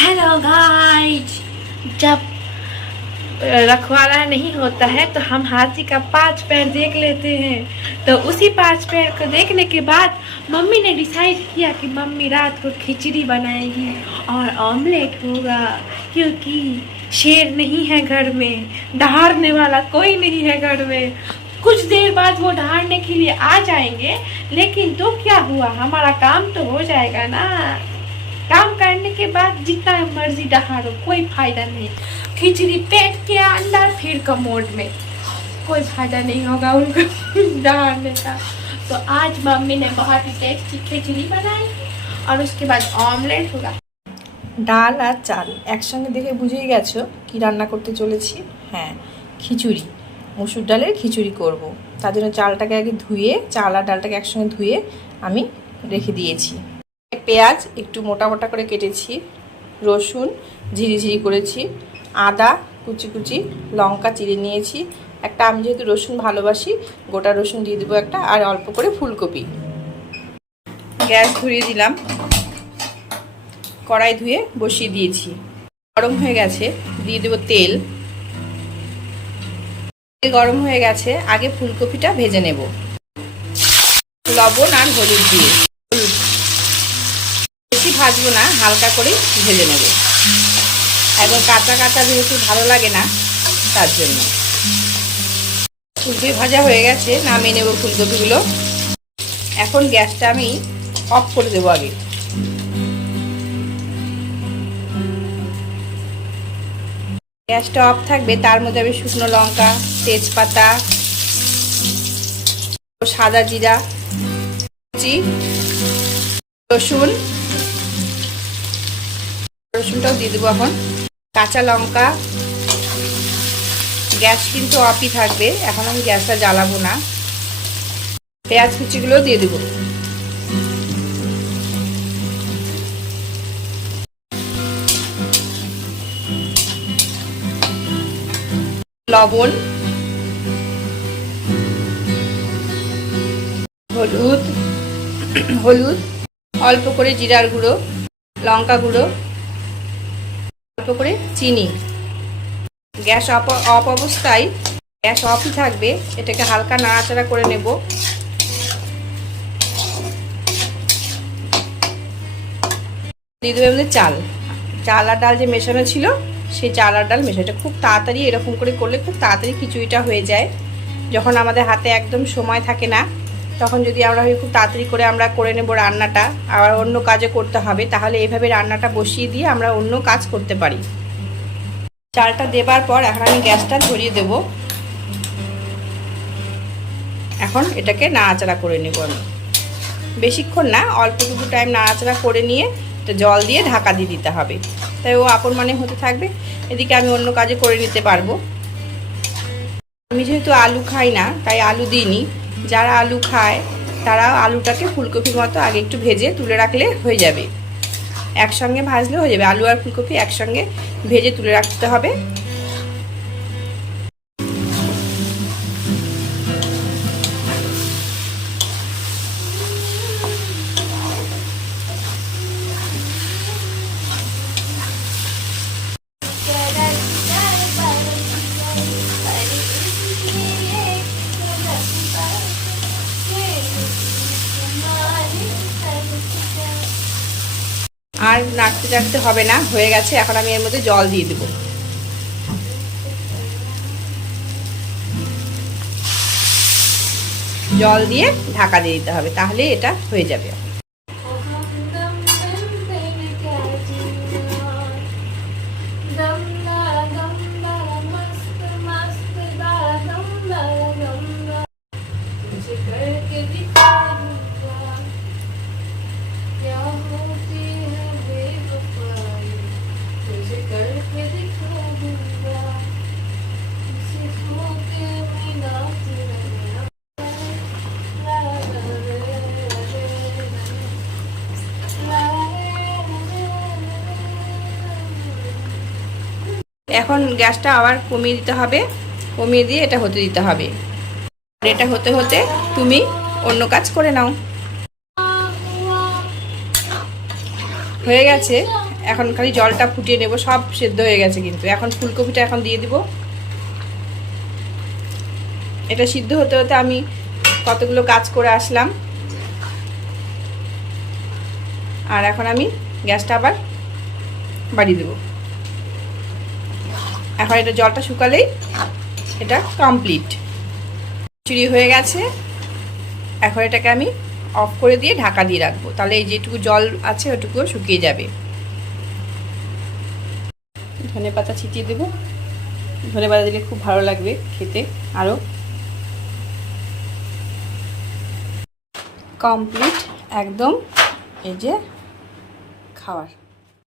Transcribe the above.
Hello guys. जब रखवाला नहीं होता है तो हम हाथी का 5 पैर देख लेते हैं। तो उसी 5 पैर को देखने के बाद मम्मी ने डिसाइड किया कि मम्मी रात को खिचड़ी बनाएगी और ऑमलेट होगा, क्योंकि शेर नहीं है घर में, दहाड़ने वाला कोई नहीं है घर में। कुछ देर बाद वो दहाड़ने के लिए आ जाएंगे, लेकिन तो क्या हुआ, हमारा काम तो हो जाएगा ना। काम करने के बाद जितना मर्जी दहाड़ो, कोई फायदा नहीं। खिचड़ी पेट के अंदर, फिर कमोड में, कोई फायदा नहीं होगा उनको दहाड़ने का। तो आज मम्मी ने बहुत ही टेस्टी खिचड़ी बनाई और उसके बाद ऑमलेट होगा। ডাল আর চাল একসঙ্গে দেখে বুঝেই গেছো কি রান্না করতে চলেছি। হ্যাঁ, খিচুড়ি, মসুর ডালের খিচুড়ি করব। তার জন্য চালটাকে আগে ধুয়ে, চাল আর ডালটাকে একসঙ্গে ধুয়ে আমি রেখে দিয়েছি। পেঁয়াজ একটু মোটা মোটা করে কেটেছি, রসুন ঝিরিঝিরি করেছি, আদা কুচি কুচি, লঙ্কা চিড়ে নিয়েছি একটা। আমি যেহেতু রসুন ভালোবাসি, গোটা রসুন দিয়ে দেবো একটা, আর অল্প করে ফুলকপি। গ্যাস ধরিয়ে দিলাম, কড়াই ধুয়ে বসিয়ে দিয়েছি, গরম হয়ে গেছে, দিয়ে দেবো তেল। গরম হয়ে গেছে, আগে ফুলকপিটা ভেজে নেব লবণ আর হলুদ দিয়ে। বেশি ভাজবো না, হালকা করে ভেজে নেব। একদম কাঁচা কাঁচা যেহেতু ভালো লাগে না, তার জন্য। ফুলকপি ভাজা হয়ে গেছে, নামিয়ে নেব ফুলকপিগুলো। এখন গ্যাসটা আমি অফ করে দেবো আগে। গ্যাসটা অফ থাকবে, তার মধ্যে আমি শুকনো লঙ্কা, তেজপাতা, সাদা জিরা, রসুনটাও দিয়ে দেবো এখন, কাঁচা লঙ্কা। গ্যাস কিন্তু অফই থাকবে, এখন আমি গ্যাসটা জ্বালাবো না। পেঁয়াজ কুচিগুলো দিয়ে দেবো, লবণ, হলুদ, অল্প করে জিরার গুঁড়ো, লঙ্কা গুঁড়ো, অল্প করে চিনি। গ্যাস অফ অবস্থায়, গ্যাস অফই থাকবে, এটাকে হালকা নাড়াচাড়া করে নেব। দিয়ে দেবো এমনি চাল আর ডাল যে মেশানো ছিল, সেই চাল আর ডাল মেশানো। খুব তাড়াতাড়ি এরকম করে করলে খুব তাড়াতাড়ি খিচুড়িটা হয়ে যায়। যখন আমাদের হাতে একদম সময় থাকে না, তখন যদি আমরা খুব তাড়াতাড়ি করে আমরা করে নেব রান্নাটা, আবার অন্য কাজে করতে হবে, তাহলে এইভাবে রান্নাটা বসিয়ে দিয়ে আমরা অন্য কাজ করতে পারি। চালটা দেবার পর এখন আমি গ্যাসটা ধরিয়ে দেব। এখন এটাকে নাড়াচাড়া করে নেব আমি, বেশিক্ষণ না, অল্পটুকু টাইম নাড়াচাড়া করে নিয়ে এটা জল দিয়ে ঢাকা দিয়ে দিতে হবে, তাই ও আপন মানে হতে থাকবে। এদিকে আমি অন্য কাজে করে নিতে পারবো। আমি যেহেতু আলু খাই না, তাই আলু দিইনি। যারা আলু খায় তারা আলুটাকে ফুলকপির মতো আগে একটু ভেজে তুলে রাখলে হয়ে যাবে, একসঙ্গে ভাজলে হয়ে যাবে। আলু আর ফুলকপি একসঙ্গে ভেজে তুলে রাখতে হবে। আর নাড়তে চাড়তে হবে না, হয়ে গেছে। এখন আমি এর মধ্যে জল দিয়ে দেব। জল দিয়ে ঢাকা দিয়ে দিতে হবে, তাহলে এটা হয়ে যাবে। এখন গ্যাসটা আবার কমিয়ে দিতে হবে, কমিয়ে দিয়ে এটা হতে দিতে হবে। এটা হতে হতে তুমি অন্য কাজ করে নাও। হয়ে গেছে, এখন খালি জলটা ফুটিয়ে নেব, সব সেদ্ধ হয়ে গেছে কিন্তু। এখন ফুলকপিটা এখন দিয়ে দিব। এটা সিদ্ধ হতে হতে আমি কতগুলো কাজ করে আসলাম। আর এখন আমি গ্যাসটা আবার বাড়িয়ে দেব। এখন এটা জলটা শুকালেই এটা কমপ্লিট। খিচুড়ি হয়ে গেছে। এখন এটাকে আমি অফ করে দিয়ে ঢাকা দিয়ে রাখবো, তাহলে এই যেটুকু জল আছে ওটুকুও শুকিয়ে যাবে। ধনে পাতা ছিটিয়ে দেবো। ধনে পাতা দিলে খুব ভালো লাগবে খেতে আরও। কমপ্লিট একদম, এই যে খাবার।